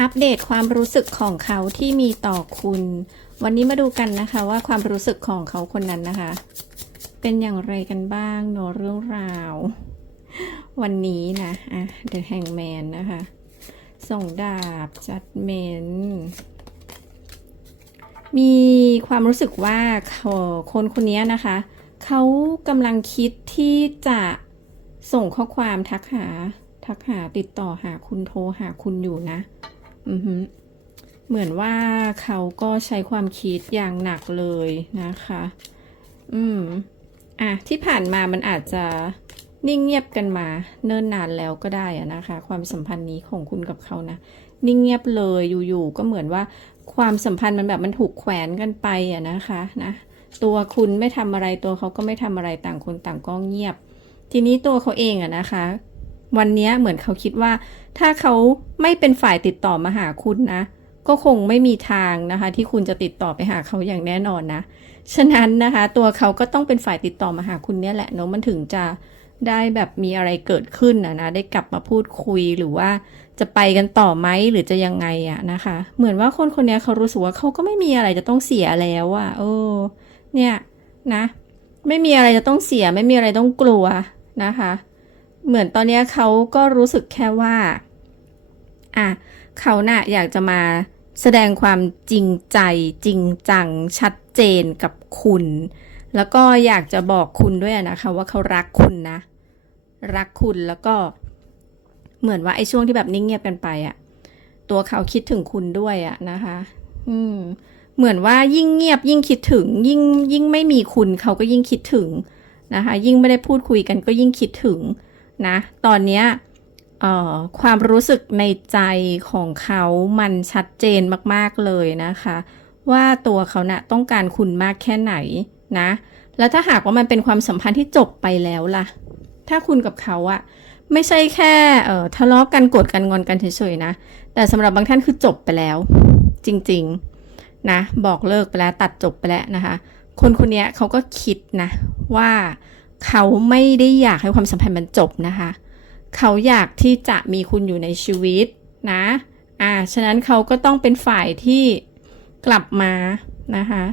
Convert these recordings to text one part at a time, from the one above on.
อัปเดตความรู้สึกของเขาที่มีต่อคุณ วันนี้มาดูกันนะคะว่าความรู้สึกของเขาคนนั้นนะคะ เป็นอย่างไรกันบ้างเนอะเรื่องราว วันนี้นะอะ The Hangman นะคะ ส่งดาบ Judgment มีความรู้สึกว่าคนคนนี้นะคะ เขากำลังคิดที่จะส่งข้อความทักหาทักหาติดต่อหาคุณโทรหาคุณอยู่นะ เหมือนว่าเขาก็ใช้ความคิดอย่างหนักเลยนะคะ อืม อะ ที่ผ่านมามันอาจจะนิ่งเงียบกันมา เนิ่นนานแล้วก็ได้อะนะคะ ความสัมพันธ์นี้ของคุณกับเขานะ นิ่งเงียบเลยอยู่ๆก็เหมือนว่าความสัมพันธ์มันแบบมันถูกแขวนกันไปอะนะคะนะตัวคุณไม่ทำอะไรตัวเขาก็ไม่ทำอะไรต่างคนต่างก็เงียบ ทีนี้ตัวเขาเองอะนะคะ วันนี้เหมือนเขาคิดว่า ถ้าเขาไม่เป็นฝ่ายติดต่อมาหาคุณนะ ก็คงไม่มีทางนะคะ ที่คุณจะติดต่อไปหาเขาอย่างแน่นอนนะ ฉะนั้นนะคะ ตัวเขาก็ต้องเป็นฝ่ายติดต่อมาหาคุณเนี่ยแหละเนาะมันถึงจะได้แบบมีอะไรเกิดขึ้นนะนะ ได้กลับมาพูดคุยหรือว่าจะไปกันต่อไหมหรือจะยังไงอะนะคะ เหมือนว่าคนคนนี้เขารู้สึกว่าเขาก็ไม่มีอะไรจะต้องเสียแล้วอะเออเนี่ยนะ ไม่มีอะไรจะต้องเสีย ไม่มีอะไรต้องกลัวนะคะ เหมือนตอนนี้เขาก็รู้สึกแค่ว่า อะเขาน่ะอยากจะมาแสดงความจริงใจจริงจังชัดเจนกับคุณ แล้วก็อยากจะบอกคุณด้วยนะคะว่าเขารักคุณนะ รักคุณแล้วก็เหมือนว่าไอ้ช่วงที่แบบนิ่งเงียบกันไปอะตัวเขาคิดถึงคุณด้วยอะนะคะ อืม เหมือนว่ายิ่งเงียบยิ่งคิดถึง ยิ่งยิ่งไม่มีคุณเขาก็ยิ่งคิดถึงนะคะ ยิ่งไม่ได้พูดคุยกันก็ยิ่งคิดถึง นะ ตอนเนี้ยความรู้สึกในใจของเขามันชัดเจนมากๆเลยนะคะ ว่าตัวเขานะ่ะต้องการคุณมากแค่ไหนนะ แล้วถ้าหากว่ามันเป็นความสัมพันธ์ที่จบไปแล้วล่ะ ถ้าคุณกับเขาอะไม่ใช่แค่เออทะเลาะกันโกรธกันงอนกันเฉยๆนะ แต่สำหรับบางท่านคือจบไปแล้ว จริงๆนะบอกเลิกไปแล้วตัดจบไปแล้วนะคะ คนคนนี้เขาก็คิดนะว่า เขาไม่ได้อยากให้ความสัมพันธ์มันจบนะคะ เขาอยากที่จะมีคุณอยู่ในชีวิตนะ อ่า ฉะนั้นเขาก็ต้องเป็นฝ่ายที่กลับมานะคะ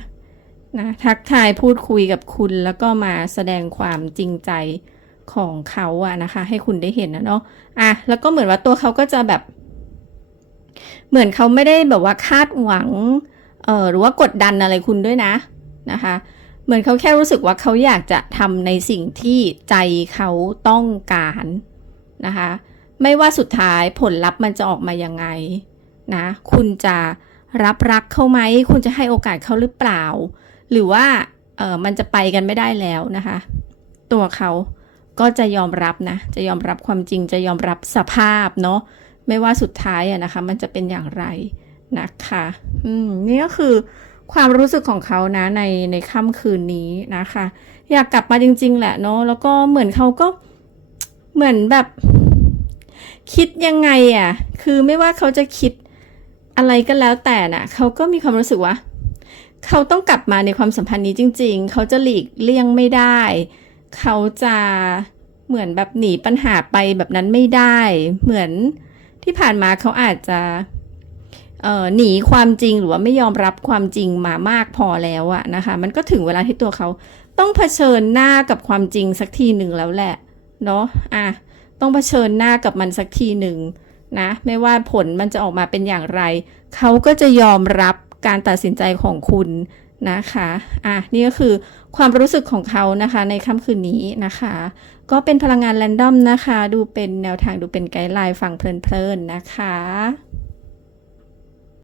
นะทักทายพูดคุยกับคุณแล้วก็มาแสดงความจริงใจของเขาอะนะคะ ให้คุณได้เห็นนะเนาะอะแล้วก็เหมือนว่าตัวเขาก็จะแบบ เหมือนเขาไม่ได้แบบว่าคาดหวังเออหรือว่ากดดันอะไรคุณด้วยนะนะคะ เหมือนเขาแค่รู้สึกว่าเขาอยากจะทำในสิ่งที่ใจเขาต้องการนะคะ ไม่ว่าสุดท้ายผลลัพธ์มันจะออกมายังไงนะ คุณจะรับรักเขาไหม คุณจะให้โอกาสเขาหรือเปล่า หรือว่าเออมันจะไปกันไม่ได้แล้วนะคะ ตัวเขาก็จะยอมรับนะ จะยอมรับความจริง จะยอมรับสภาพเนาะ ไม่ว่าสุดท้ายอะนะคะ มันจะเป็นอย่างไรนะคะ อืม นี่ก็คือ ความรู้สึกของเขานะในในค่ำคืนนี้นะคะ อยากกลับมาจริง ๆ แหละเนาะแล้วก็เหมือนเขาก็เหมือนแบบ คิดยังไงอะ่ะ คือไม่ว่าเขาจะคิดอะไรก็แล้วแต่น่ะ เขาก็มีความรู้สึกว่า เขาต้องกลับมาในความสัมพันธ์นี้จริง ๆ เขาจะหลีกเลี่ยงไม่ได้ เขาจะเหมือนแบบหนีปัญหาไปแบบนั้นไม่ได้ เหมือนที่ผ่านมาเขาอาจจะ หนีความจริงหรือว่าไม่ยอมรับความจริงมามากพอแล้วอะนะคะ มันก็ถึงเวลาที่ตัวเขาต้องเผชิญหน้ากับความจริงสักทีหนึ่งแล้วแหละเนาะอะต้องเผชิญหน้ากับมันสักทีหนึ่งนะไม่ว่าผลมันจะออกมาเป็นอย่างไร เขาก็จะยอมรับการตัดสินใจของคุณนะคะอะนี่ก็คือความรู้สึกของเขานะคะในค่ำคืนนี้นะคะ ก็เป็นพลังงานแรนดอมนะคะ ดูเป็นแนวทางดูเป็นไกด์ไลน์ฟังเพลินๆนะคะ